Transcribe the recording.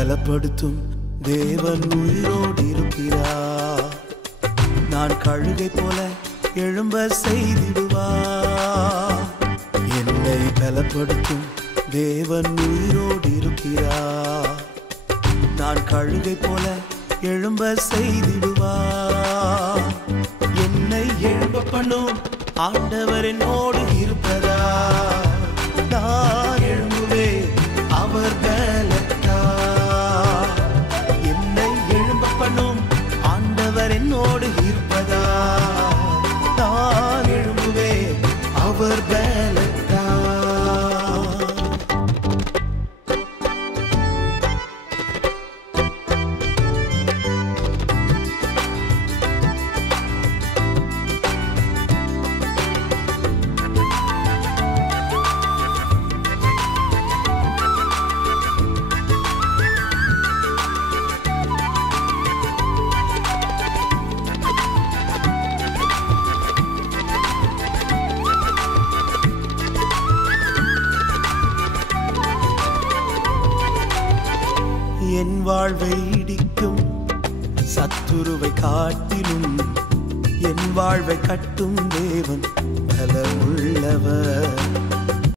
பலப்படுத்தும் தேவன் உயிரோடு இருக்கிறார். நான் கழுகை போல எழும்ப செய்திடுவார். என்னை பலப்படுத்தும் தேவன் உயிரோடு இருக்கிறார். நான் கழுகை போல எழும்ப செய்திடுவார். என்னை எழும்ப பண்ணும் ஆண்டவர் என்னோடு இருப்பதா. நான் எழும்புவேன் அவர் பலத்தால். என்னை எழும்ப பண்ணும் ஆண்டவர் என்னோடு இருப்பதா. நான் எழும்புவேன் அவர் பலத்தால். என் வாழ்வை இடிக்கும் சத்துருவை காட்டிலும் என் வாழ்வை கட்டும் தேவன் பலமுள்ளவர்.